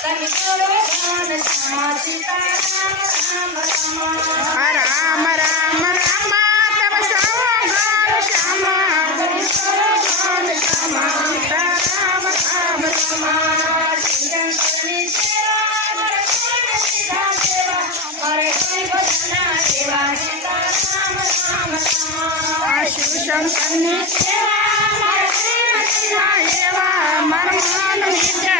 રામ રામ રામ તપ સૌગણ શ્યામા રામ સેવા મરમાન મિત્ર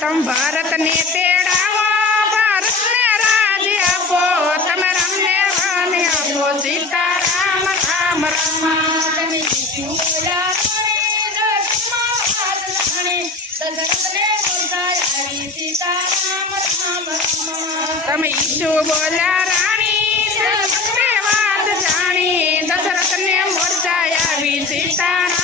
तुम भारत ने तेरा वो भारत ने राज आपो तम रमने वाने सीता राम राम राम तम ईशु बोला रानी दशरथ ने दशरथ ने मोर सीता राम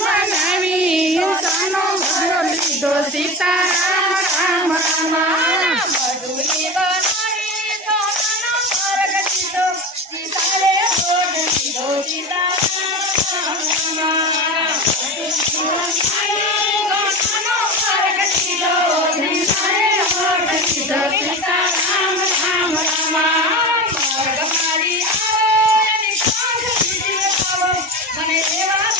બનાવી પોતાનો ઘરો લીધો સીતારામ રામ રામ મડુલી બનાવી પોતાનો માર્ગ લીધો સીતારે રોડ લીધો સીતારામ રામ પોતાનો માર્ગ લીધો સીતારે રોડ લીધો સીતારામ રામ રામ માર્ગ મારી આવે નિખાંત જીવ આવો મને એવા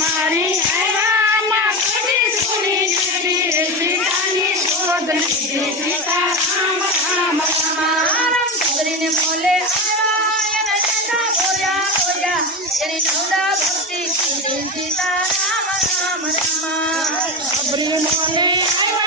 મારી છોકરીને બોલે એની નવડા ભક્તિ સીતા રામ રામ રામ છોકરીને બોલે આવ્યા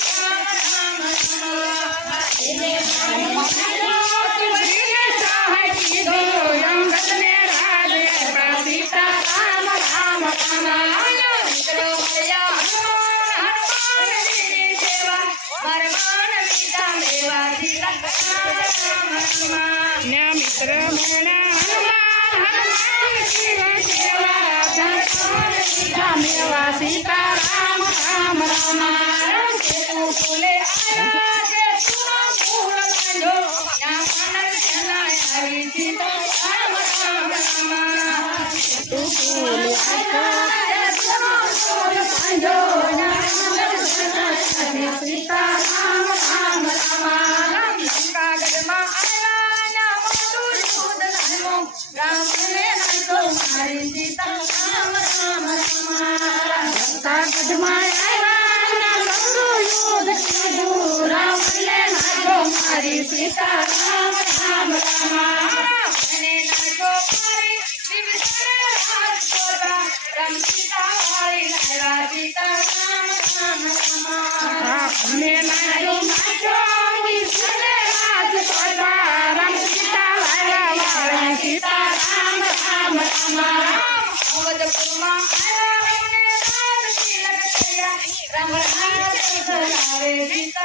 Yes. सीता राम राम राम राम फूले आया हरे सीता राम राम रामा शिव राम सीता हरे सीता राम राम रामा अपने मारो मारो सीता हरे राधा सीता राम राम रामा राम राम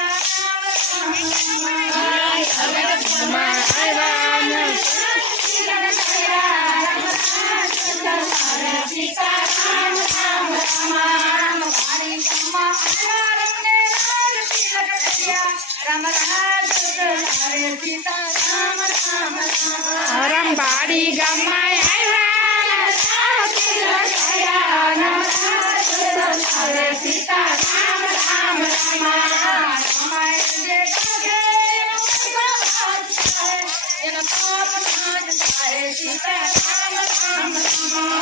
राम राम सीता राम राम राम बाड़ी गमाया सीता राम राम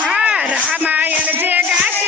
रामायण जय गाय